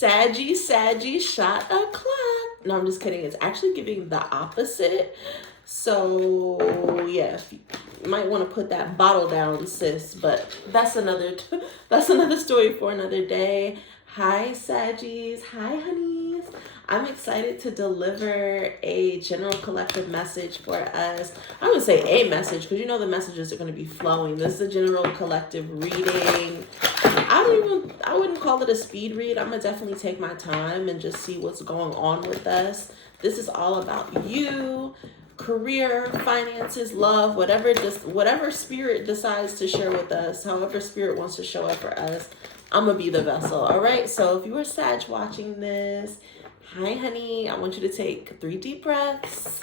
Saggy, shot o'clock. No, I'm just kidding. It's actually giving the opposite. So yeah, you might want to put that bottle down, sis. But that's another story for another day. Hi, Saggies. Hi, honeys. I'm excited to deliver a general collective message for us. I would say a message because you know the messages are going to be flowing. This is a general collective reading. I wouldn't call it a speed read. I'm gonna definitely take my time and just see what's going on with us. This is all about you, career, finances, love, whatever spirit decides to share with us, however spirit wants to show up for us. I'm gonna be the vessel. All right. So if you were Sag watching this, hi, honey. I want you to take 3 deep breaths.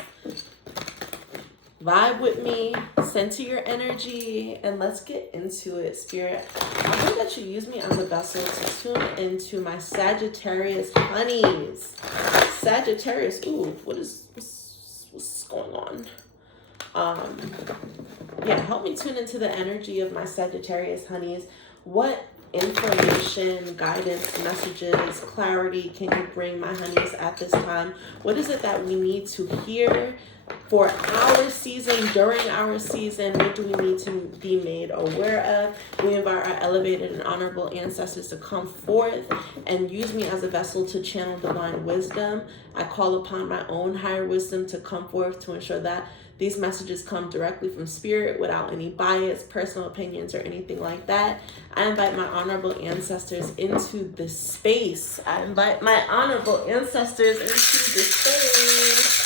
Vibe with me, center your energy, and let's get into it, Spirit. I hope that you use me as a vessel to tune into my Sagittarius honeys. Sagittarius, ooh, what's going on? Yeah, help me tune into the energy of my Sagittarius honeys. What information, guidance, messages, clarity can you bring my honeys at this time? What is it that we need to hear for our season, during our season? What do we need to be made aware of? We invite our elevated and honorable ancestors to come forth and use me as a vessel to channel divine wisdom. I call upon my own higher wisdom to come forth to ensure that these messages come directly from spirit without any bias, personal opinions, or anything like that. I invite my honorable ancestors into this space. I invite my honorable ancestors into this space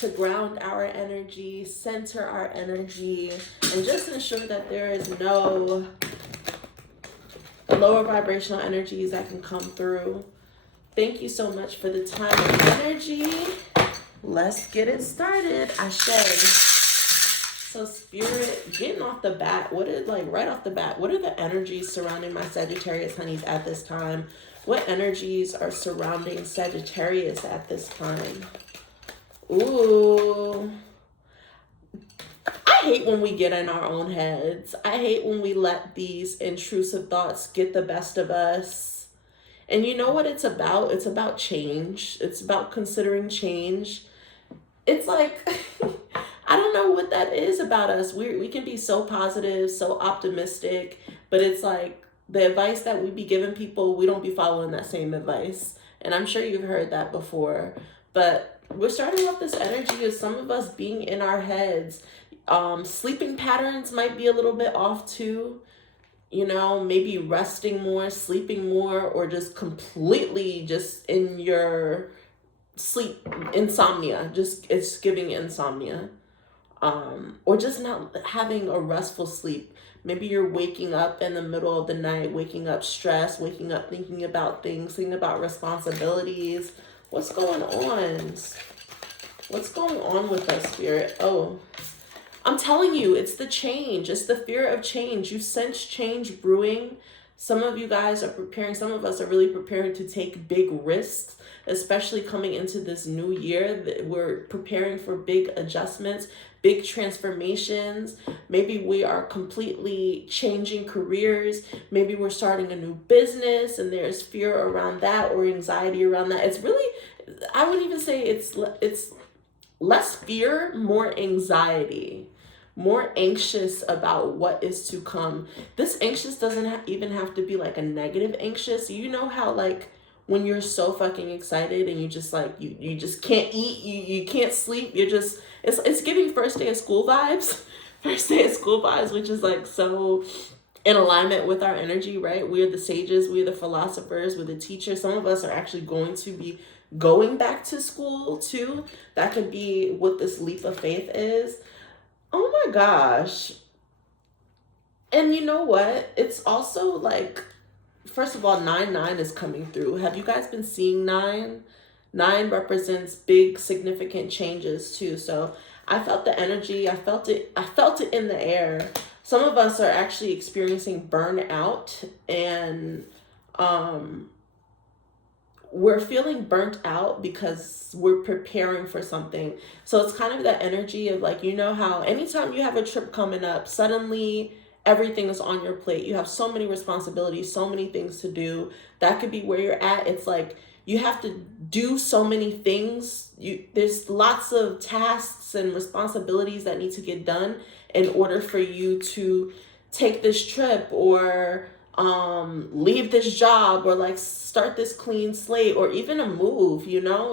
to ground our energy, center our energy, and just ensure that there is no lower vibrational energies that can come through. Thank you so much for the time and energy. Let's get it started. Ashe. So Spirit, getting off the bat, right off the bat, what are the energies surrounding my Sagittarius honeys at this time? What energies are surrounding Sagittarius at this time? Ooh. I hate when we get in our own heads. I hate when we let these intrusive thoughts get the best of us. And you know what it's about? It's about change. It's about considering change. It's like, I don't know what that is about us. We can be so positive, so optimistic, but it's like the advice that we be giving people, we don't be following that same advice. And I'm sure you've heard that before, but we're starting off this energy of some of us being in our heads. Sleeping patterns might be a little bit off too. You know, maybe resting more, sleeping more, or just completely just in your sleep, insomnia. It's giving insomnia. Or just not having a restful sleep. Maybe you're waking up in the middle of the night, waking up stressed, waking up thinking about things, thinking about responsibilities. What's going on? What's going on with us, Spirit? Oh, I'm telling you, it's the change. It's the fear of change. You sense change brewing. Some of you guys are preparing. Some of us are really preparing to take big risks, especially coming into this new year. We're preparing for big adjustments, big transformations. Maybe we are completely changing careers. Maybe we're starting a new business and there's fear around that or anxiety around that. It's really, I wouldn't even say it's less fear, more anxiety, more anxious about what is to come. This anxious doesn't even have to be like a negative anxious. You know how like when you're so fucking excited and you just like, you just can't eat, you can't sleep, you're just, it's giving first day of school vibes, which is like so in alignment with our energy, right? We're the sages, we're the philosophers, we're the teachers. Some of us are actually going to be going back to school too. That could be what this leap of faith is. Oh my gosh. And you know what? It's also like, first of all, 9-9 is coming through. Have you guys been seeing 9? 9 represents big, significant changes too. So I felt the energy. I felt it in the air. Some of us are actually experiencing burnout and we're feeling burnt out because we're preparing for something. So it's kind of that energy of like, you know how anytime you have a trip coming up, suddenly everything is on your plate. You have so many responsibilities, so many things to do. That could be where you're at. It's like you have to do so many things. There's lots of tasks and responsibilities that need to get done in order for you to take this trip or leave this job or like start this clean slate or even a move.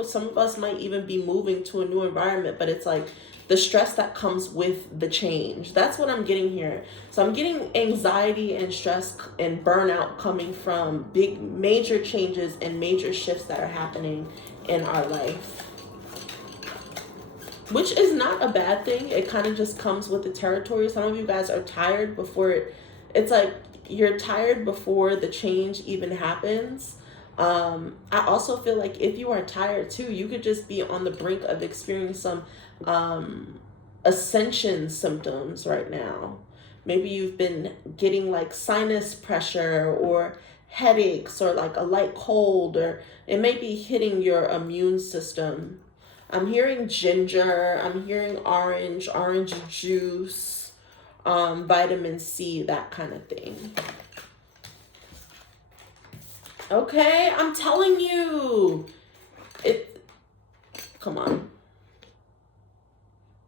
Some of us might even be moving to a new environment, but it's like the stress that comes with the change. That's what I'm getting here. So I'm getting anxiety and stress and burnout coming from big major changes and major shifts that are happening in our life, which is not a bad thing. It kind of just comes with the territory. Some of you guys are tired before it's like you're tired before the change even happens. I also feel like if you are tired too, you could just be on the brink of experiencing some ascension symptoms right now. Maybe you've been getting like sinus pressure or headaches or like a light cold, or it may be hitting your immune system. I'm hearing ginger, I'm hearing orange juice, vitamin C, that kind of thing. Okay, I'm telling you. Come on.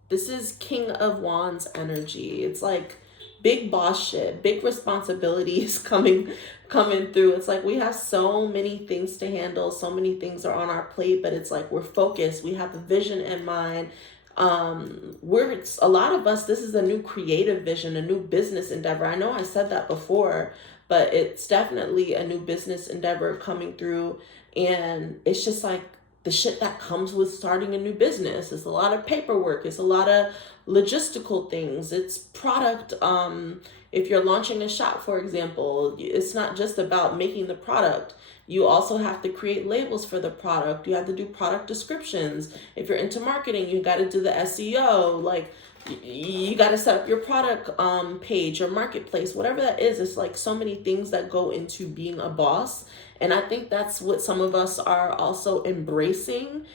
This is King of Wands energy. It's like big boss shit, big responsibilities coming through. It's like we have so many things to handle, so many things are on our plate, but it's like we're focused, we have the vision in mind. A lot of us, this is a new creative vision, a new business endeavor. I know I said that before, but it's definitely a new business endeavor coming through. And it's just like the shit that comes with starting a new business. It's a lot of paperwork. It's a lot of logistical things. It's product. If you're launching a shop, for example, it's not just about making the product. You also have to create labels for the product. You have to do product descriptions. If you're into marketing, you got to do the SEO. Like, you got to set up your product page or marketplace, whatever that is. It's like so many things that go into being a boss. And I think that's what some of us are also embracing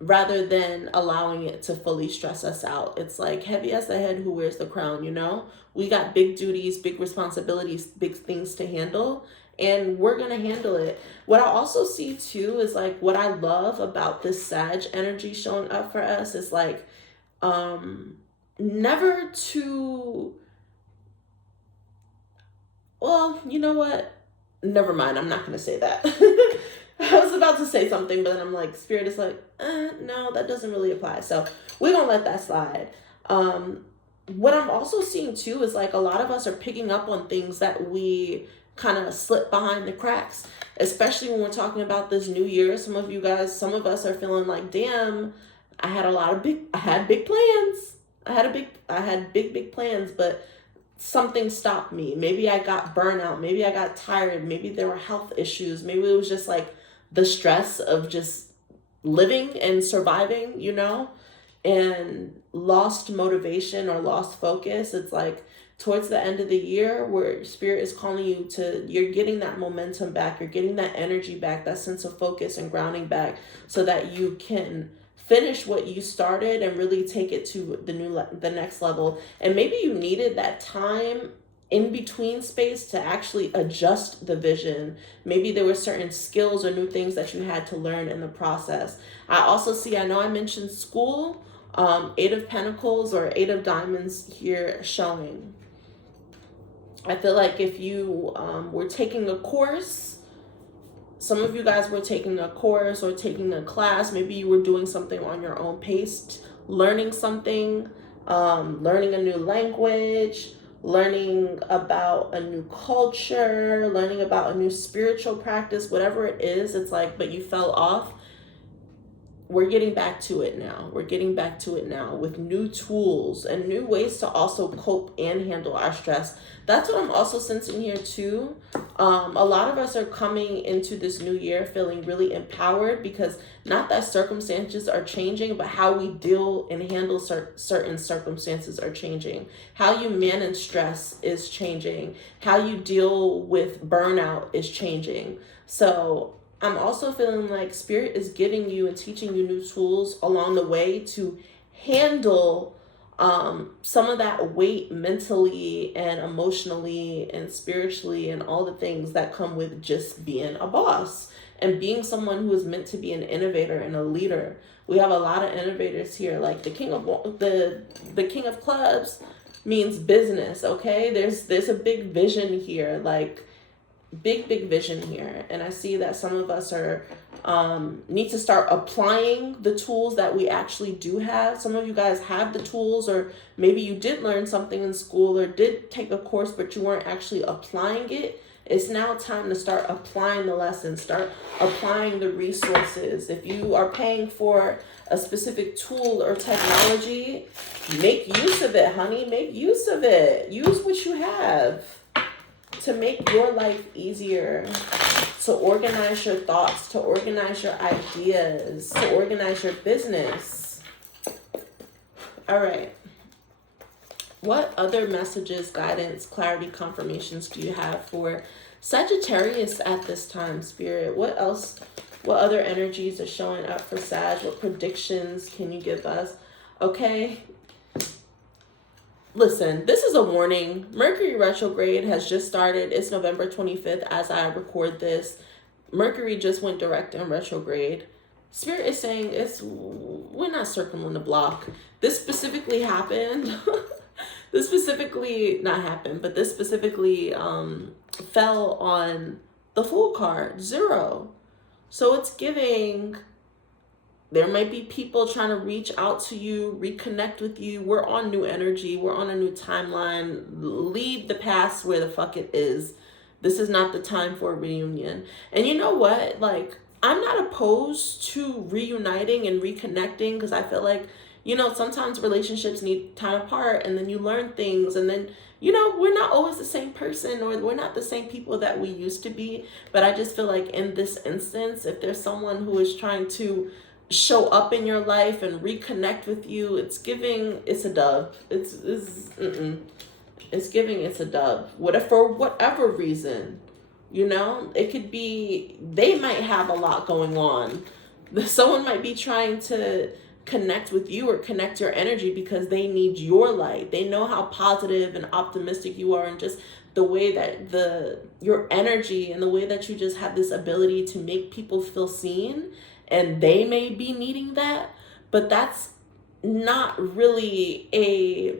rather than allowing it to fully stress us out. It's like heavy as the head who wears the crown, We got big duties, big responsibilities, big things to handle, and we're going to handle it. What I also see too is like what I love about this Sag energy showing up for us is like never to, well, you know what? Never mind. I'm not going to say that. I was about to say something, but then I'm like, Spirit is like, no, that doesn't really apply. So we're going to let that slide. What I'm also seeing too is like a lot of us are picking up on things that we kind of slip behind the cracks, especially when we're talking about this new year. Some of us are feeling like, damn, I had big plans. I had big plans, but something stopped me. Maybe I got burnout. Maybe I got tired. Maybe there were health issues. Maybe it was just like the stress of just living and surviving, and lost motivation or lost focus. It's like towards the end of the year where Spirit is calling you you're getting that momentum back. You're getting that energy back, that sense of focus and grounding back so that you can finish what you started and really take it to the next level. And maybe you needed that time in between space to actually adjust the vision. Maybe there were certain skills or new things that you had to learn in the process. I know I mentioned school, 8 of Pentacles or 8 of Diamonds here showing. I feel like if you were taking a course, some of you guys were taking a course or taking a class. Maybe you were doing something on your own pace, learning something, learning a new language, learning about a new culture, learning about a new spiritual practice, whatever it is. It's like, but you fell off. We're getting back to it now. We're getting back to it now with new tools and new ways to also cope and handle our stress. That's what I'm also sensing here too. A lot of us are coming into this new year feeling really empowered because not that circumstances are changing, but how we deal and handle certain circumstances are changing. How you manage stress is changing. How you deal with burnout is changing. So I'm also feeling like Spirit is giving you and teaching you new tools along the way to handle some of that weight mentally and emotionally and spiritually and all the things that come with just being a boss and being someone who is meant to be an innovator and a leader. We have a lot of innovators here. Like the king of clubs means business. Okay, there's a big vision here, like big vision here, and I see that some of us are need to start applying the tools that we actually do have. Some of you guys have the tools, or maybe you did learn something in school or did take a course, but you weren't actually applying it. It's now time to start applying the lessons, start applying the resources. If you are paying for a specific tool or technology, make use of it, honey. Make use of it. Use what you have to make your life easier, to organize your thoughts, to organize your ideas, to organize your business. All right. What other messages, guidance, clarity, confirmations do you have for Sagittarius at this time, Spirit? What else? What other energies are showing up for Sag? What predictions can you give us? Okay. Listen, this is a warning. Mercury retrograde has just started. It's November 25th as I record this. Mercury just went direct in retrograde. Spirit is saying we're not circling the block. This specifically happened. This specifically fell on the Fool card, 0. So it's giving, there might be people trying to reach out to you, reconnect with you. We're on new energy. We're on a new timeline. Leave the past where the fuck it is. This is not the time for a reunion. And you know what? Like, I'm not opposed to reuniting and reconnecting, because I feel like, you know, sometimes relationships need time apart, and then you learn things, and then, you know, we're not always the same person, or we're not the same people that we used to be. But I just feel like in this instance, if there's someone who is trying to show up in your life and reconnect with you, it's giving it's a dub. It's giving it's a dub. For whatever reason, you know, it could be they might have a lot going on. Someone might be trying to connect with you or connect your energy because they need your light. They know how positive and optimistic you are, and just the way that your energy and the way that you just have this ability to make people feel seen, and they may be needing that, but that's not really a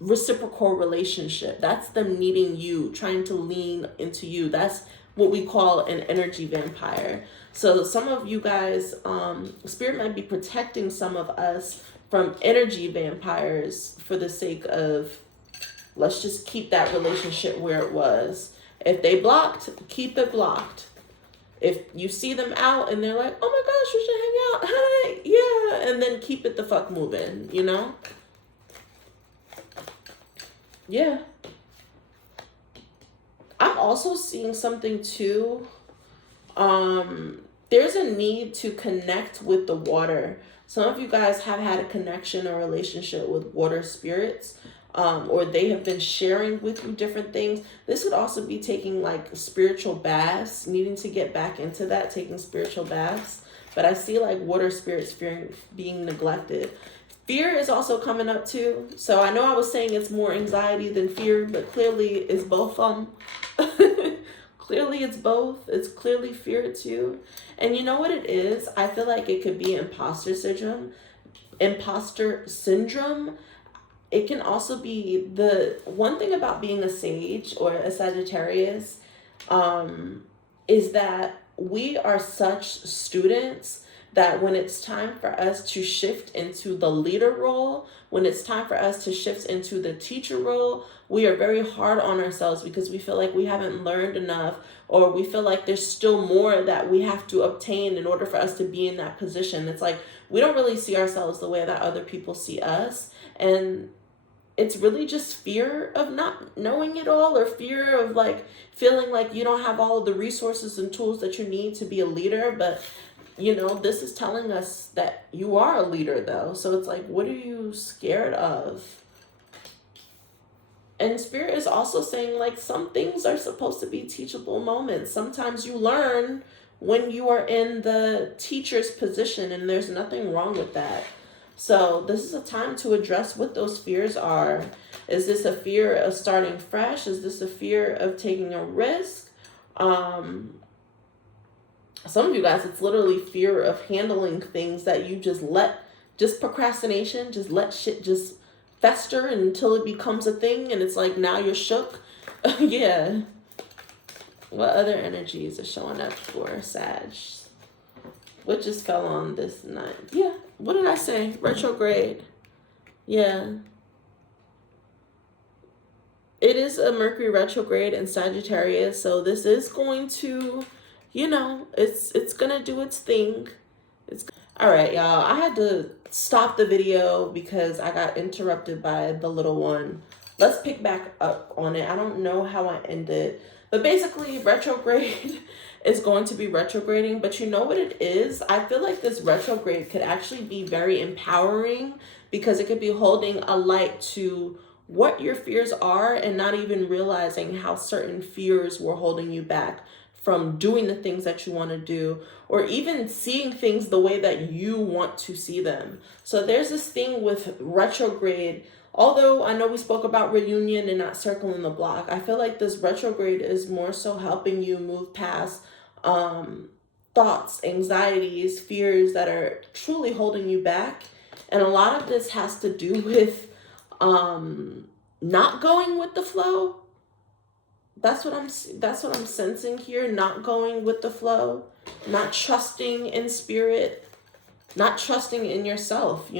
reciprocal relationship. That's them needing you, trying to lean into you. That's what we call an energy vampire. So some of you guys, Spirit might be protecting some of us from energy vampires for the sake of, let's just keep that relationship where it was. If they blocked, keep it blocked. If you see them out and they're like, oh my gosh, we should hang out. Hi, yeah. And then keep it the fuck moving, you know? Yeah. I'm also seeing something too. There's a need to connect with the water. Some of you guys have had a connection or relationship with water spirits, or they have been sharing with you different things. This could also be taking like spiritual baths, needing to get back into that, taking spiritual baths. But I see like water spirits being neglected. Fear is also coming up too. So I know I was saying it's more anxiety than fear, but clearly it's both. Clearly it's both. It's clearly fear too. And you know what it is? I feel like it could be imposter syndrome. Imposter syndrome. It can also be the one thing about being a sage or a Sagittarius, is that we are such students that when it's time for us to shift into the leader role, when it's time for us to shift into the teacher role, we are very hard on ourselves because we feel like we haven't learned enough, or we feel like there's still more that we have to obtain in order for us to be in that position. It's like we don't really see ourselves the way that other people see us. And it's really just fear of not knowing it all, or fear of like feeling like you don't have all of the resources and tools that you need to be a leader. But you know, this is telling us that you are a leader though. So it's like, what are you scared of? And Spirit is also saying like some things are supposed to be teachable moments. Sometimes you learn when you are in the teacher's position, and there's nothing wrong with that. So this is a time to address what those fears are. Is this a fear of starting fresh? Is this a fear of taking a risk? Some of you guys, it's literally fear of handling things that you just procrastination, just let shit just fester until it becomes a thing, and it's like now you're shook. Yeah. What other energies are showing up for Sag? What just fell on this night? Yeah. What did I say? Retrograde. Yeah. It is a Mercury retrograde in Sagittarius, so this is going to, it's gonna do its thing. All right, y'all. I had to stop the video because I got interrupted by the little one. Let's pick back up on it. I don't know how I ended, but basically retrograde is going to be retrograding. But you know what it is? I feel like this retrograde could actually be very empowering because it could be holding a light to what your fears are and not even realizing how certain fears were holding you back from doing the things that you want to do, or even seeing things the way that you want to see them. So there's this thing with retrograde. Although I know we spoke about reunion and not circling the block, I feel like this retrograde is more so helping you move past thoughts, anxieties, fears that are truly holding you back. And a lot of this has to do with not going with the flow. That's what I'm sensing here. Not going with the flow, not trusting in spirit, not trusting in yourself,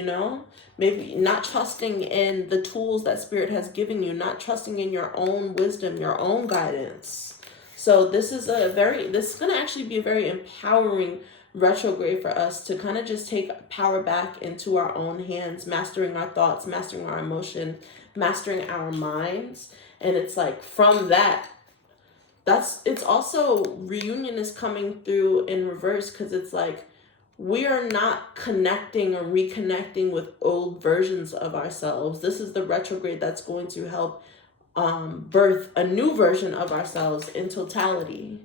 maybe not trusting in the tools that spirit has given you, not trusting in your own wisdom, your own guidance. So this is going to actually be a very empowering retrograde for us to kind of just take power back into our own hands, mastering our thoughts, mastering our emotion, mastering our minds. And it's like from that, it's also reunion is coming through in reverse, because it's like we are not connecting or reconnecting with old versions of ourselves. This is the retrograde that's going to help birth a new version of ourselves in totality.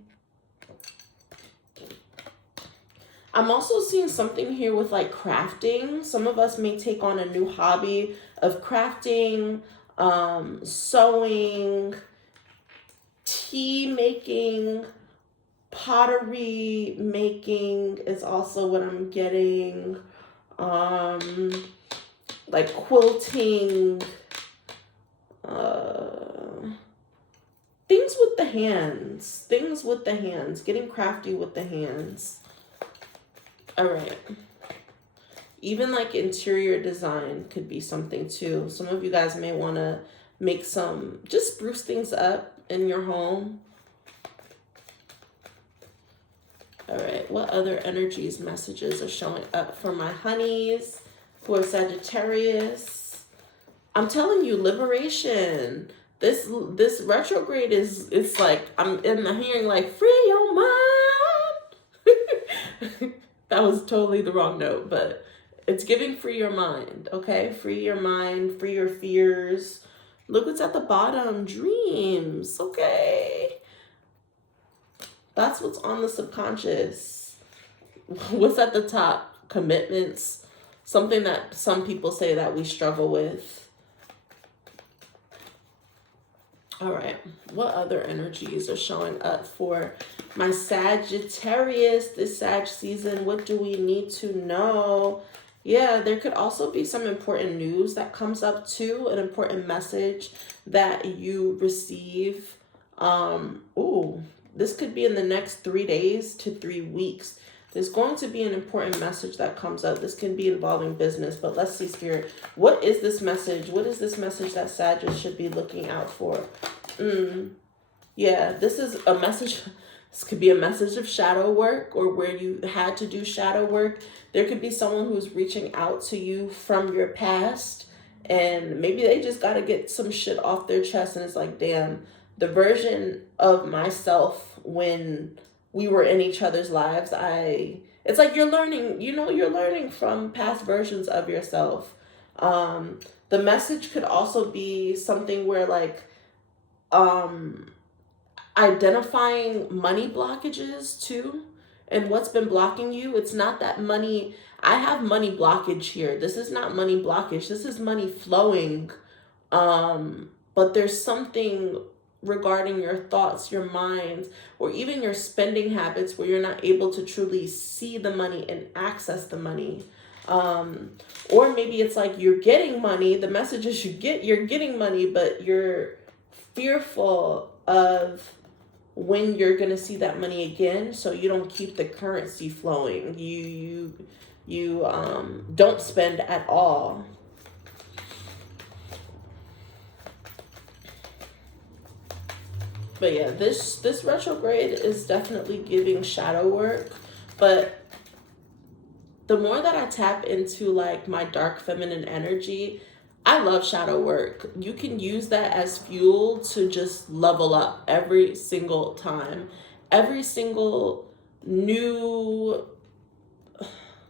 I'm also seeing something here with like crafting. Some of us may take on a new hobby of crafting, sewing, tea making, pottery making is also what I'm getting. Like quilting, things with the hands, getting crafty with the hands. All right. Even like interior design could be something too. Some of you guys may want to make just spruce things up in your home. All right, what other energies, messages are showing up for my honeys who are Sagittarius? I'm telling you, liberation. This retrograde it's like I'm hearing like free your mind. That was totally the wrong note, but it's giving free your mind, okay? Free your mind, free your fears. Look what's at the bottom, dreams, okay? That's what's on the subconscious. What's at the top? Commitments, something that some people say that we struggle with. All right, what other energies are showing up for my Sagittarius this Sag season? What do we need to know? Yeah, there could also be some important news that comes up too, an important message that you receive. This could be in the next 3 days to 3 weeks. There's going to be an important message that comes up. This can be involving business, but let's see, Spirit. What is this message? What is this message that Sagittarius should be looking out for? Yeah, this is a message. This could be a message of shadow work, or where you had to do shadow work. There could be someone who's reaching out to you from your past, and maybe they just got to get some shit off their chest, and it's like, damn, the version of myself when we were in each other's lives, it's like you're learning from past versions of yourself. The message could also be something where like identifying money blockages too. And what's been blocking you? It's not that money. I have money blockage here. This is not money blockage. This is money flowing. But there's something regarding your thoughts, your minds, or even your spending habits where you're not able to truly see the money and access the money. Or maybe it's like you're getting money. The message is you're getting money, but you're fearful of when you're going to see that money again, so you don't keep the currency flowing. You don't spend at all. But yeah, this retrograde is definitely giving shadow work, but the more that I tap into like my dark feminine energy, I love shadow work. You can use that as fuel to just level up every single time. Every single new,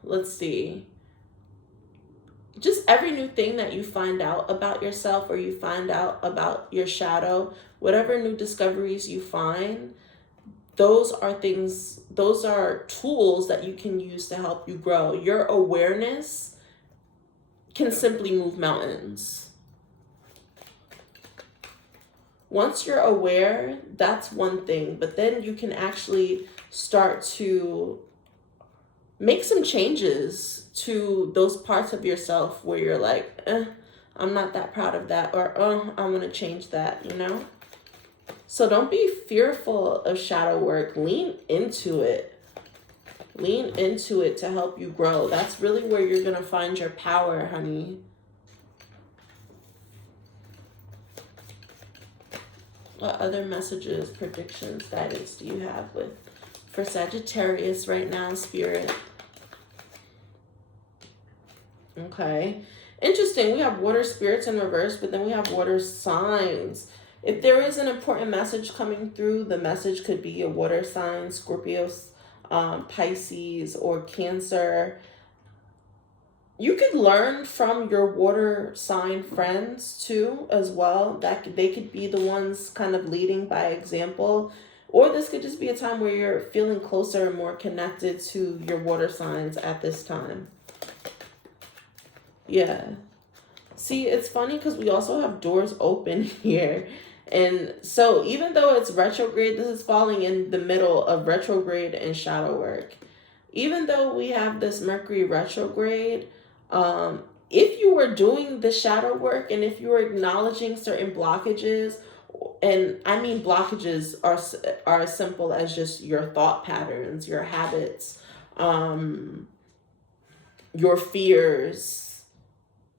let's see, just every new thing that you find out about yourself or you find out about your shadow, whatever new discoveries you find, those are tools that you can use to help you grow. Your awareness can simply move mountains. Once you're aware, that's one thing, but then you can actually start to make some changes to those parts of yourself where you're like, I'm not that proud of that, or I want to change that, you know? So don't be fearful of shadow work. Lean into it. Lean into it to help you grow. That's really where you're going to find your power, honey. What other messages, predictions, guidance do you have for Sagittarius right now, Spirit? Okay. Interesting. We have water spirits in reverse, but then we have water signs. If there is an important message coming through, the message could be a water sign, Scorpio, Pisces, or Cancer. You could learn from your water sign friends too, as well. That they could be the ones kind of leading by example. Or this could just be a time where you're feeling closer and more connected to your water signs at this time. Yeah. See, it's funny because we also have doors open here. And so even though it's retrograde, this is falling in the middle of retrograde and shadow work. Even though we have this Mercury retrograde, if you were doing the shadow work and if you were acknowledging certain blockages, and I mean blockages are as simple as just your thought patterns, your habits, your fears,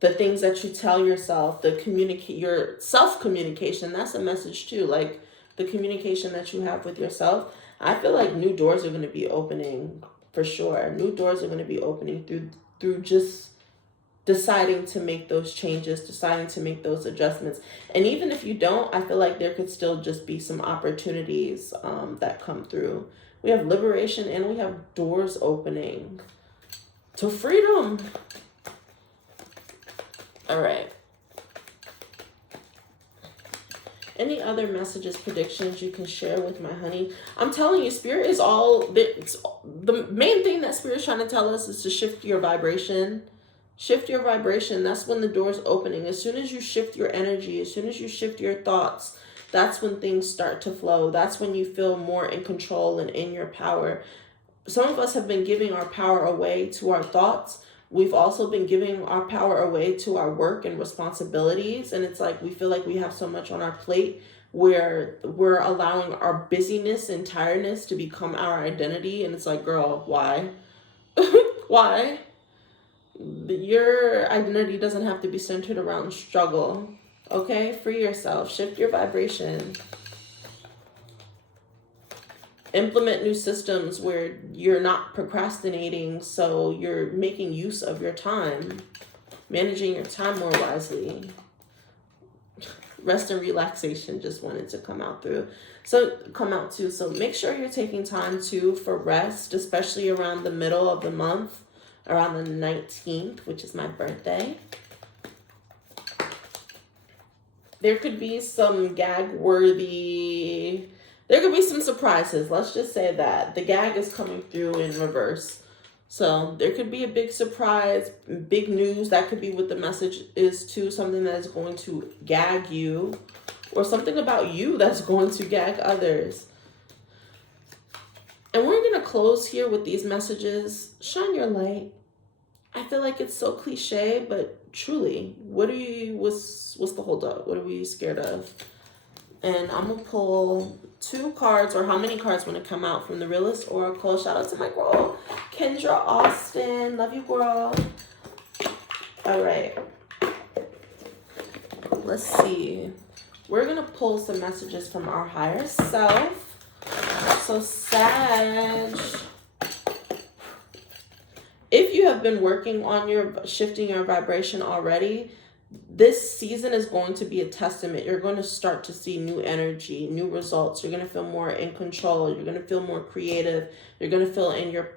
the things that you tell yourself, your self-communication, that's a message too. Like the communication that you have with yourself. I feel like new doors are going to be opening for sure. New doors are going to be opening through just deciding to make those changes, deciding to make those adjustments. And even if you don't, I feel like there could still just be some opportunities that come through. We have liberation and we have doors opening to freedom. All right. Any other messages, predictions you can share with my honey? I'm telling you, Spirit is the main thing that Spirit's trying to tell us is to shift your vibration. Shift your vibration. That's when the door's opening. As soon as you shift your energy, as soon as you shift your thoughts, that's when things start to flow. That's when you feel more in control and in your power. Some of us have been giving our power away to our thoughts. We've also been giving our power away to our work and responsibilities. And it's like we feel like we have so much on our plate where we're allowing our busyness and tiredness to become our identity. And it's like, girl, why? Why? Your identity doesn't have to be centered around struggle. Okay? Free yourself. Shift your vibration. Implement new systems where you're not procrastinating, so you're making use of your time, managing your time more wisely. Rest and relaxation just wanted to come out too. So make sure you're taking time too for rest, especially around the middle of the month, around the 19th, which is my birthday. There could be some gag-worthy There could be some surprises. Let's just say that. The gag is coming through in reverse. So there could be a big surprise, big news. That could be what the message is too. Something that is going to gag you, or something about you that's going to gag others. And we're going to close here with these messages. Shine your light. I feel like it's so cliche, but truly, what's the holdup? What are we scared of? And I'm going to pull 2 cards, or how many cards want to come out from the Realist Oracle. Shout out to my girl, Kendra Austin. Love you, girl. All right. Let's see. We're going to pull some messages from our higher self. So, Sag, if you have been working on shifting your vibration already, this season is going to be a testament. You're going to start to see new energy, new results. You're going to feel more in control. You're going to feel more creative. You're going to feel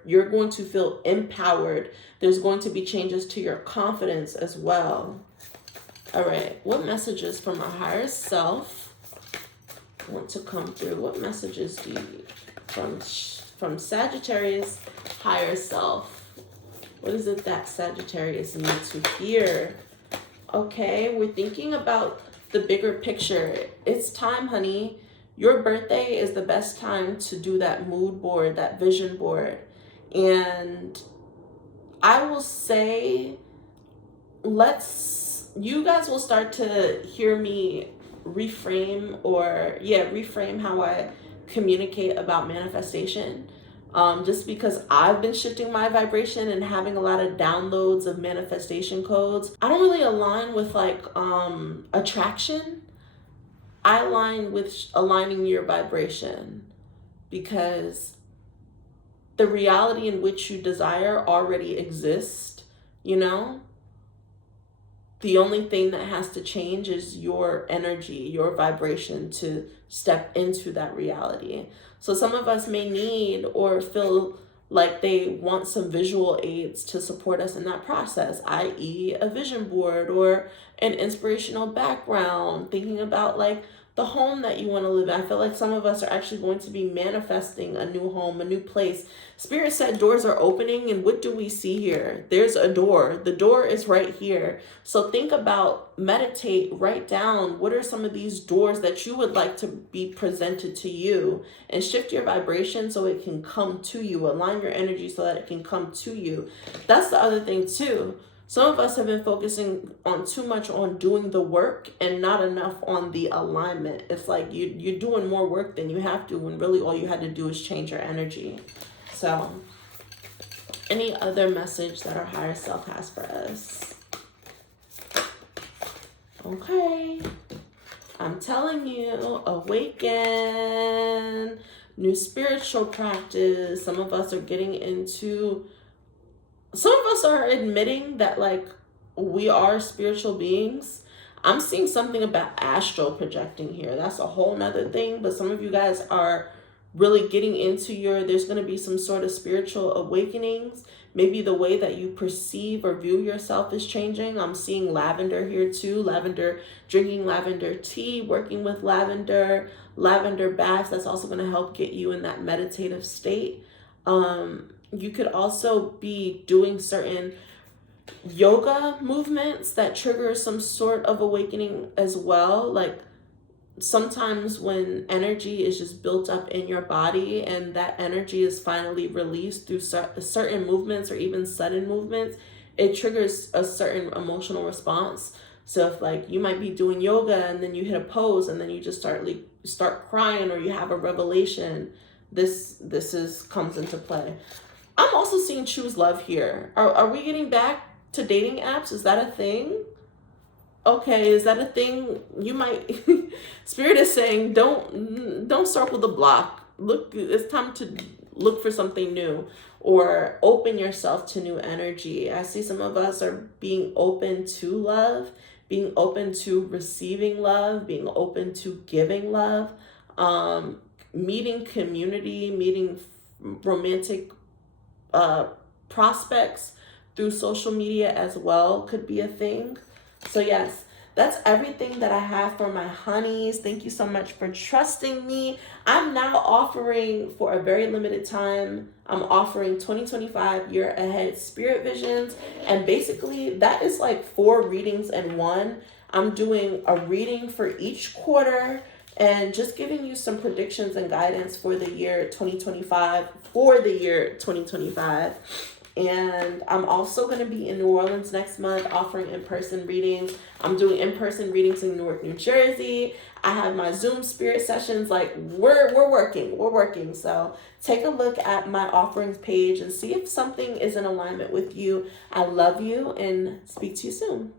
you're going to feel empowered. There's going to be changes to your confidence as well. All right. What messages from our higher self want to come through? What messages do you from Sagittarius higher self? What is it that Sagittarius needs to hear? Okay, we're thinking about the bigger picture. It's time, honey. Your birthday is the best time to do that mood board, that vision board. And I will say, you guys will start to hear me reframe how I communicate about manifestation. Just because I've been shifting my vibration and having a lot of downloads of manifestation codes. I don't really align with attraction. I align with aligning your vibration, because the reality in which you desire already exists, The only thing that has to change is your energy, your vibration to step into that reality. So some of us may need or feel like they want some visual aids to support us in that process, i.e. a vision board or an inspirational background, thinking about the home that you want to live in. I feel like some of us are actually going to be manifesting a new home, a new place. Spirit said doors are opening, and what do we see here? There's a door. The door is right here. So think about, meditate, write down what are some of these doors that you would like to be presented to you, and shift your vibration so it can come to you. Align your energy so that it can come to you. That's the other thing too. Some of us have been focusing on too much on doing the work and not enough on the alignment. It's like you're doing more work than you have to, when really all you had to do is change your energy. So, any other message that our higher self has for us? Okay. I'm telling you, awaken, new spiritual practice. Some of us are admitting that we are spiritual beings. I'm seeing something about astral projecting here. That's a whole nother thing, but some of you guys are really getting into there's going to be some sort of spiritual awakenings. Maybe the way that you perceive or view yourself is changing. I'm seeing lavender here too. Lavender, drinking lavender tea, working with lavender baths. That's also going to help get you in that meditative state. You could also be doing certain yoga movements that trigger some sort of awakening as well. Sometimes when energy is just built up in your body and that energy is finally released through certain movements or even sudden movements, it triggers a certain emotional response. So if you might be doing yoga and then you hit a pose and then you just start crying, or you have a revelation, this comes into play. I'm also seeing choose love here. Are we getting back to dating apps? Is that a thing? Okay, is that a thing? You might Spirit is saying don't circle the block. Look, it's time to look for something new, or open yourself to new energy. I see some of us are being open to love, being open to receiving love, being open to giving love, meeting community, meeting romantic prospects through social media as well could be a thing. So yes, that's everything that I have for my honeys. Thank you so much for trusting me. I'm now offering, for a very limited time, I'm offering 2025 year ahead spirit visions. And basically that is like 4 readings in one. I'm doing a reading for each quarter and just giving you some predictions and guidance for the year 2025, And I'm also going to be in New Orleans next month offering in-person readings. I'm doing in-person readings in Newark, New Jersey. I have my Zoom spirit sessions. Like, we're working. So take a look at my offerings page and see if something is in alignment with you. I love you and speak to you soon.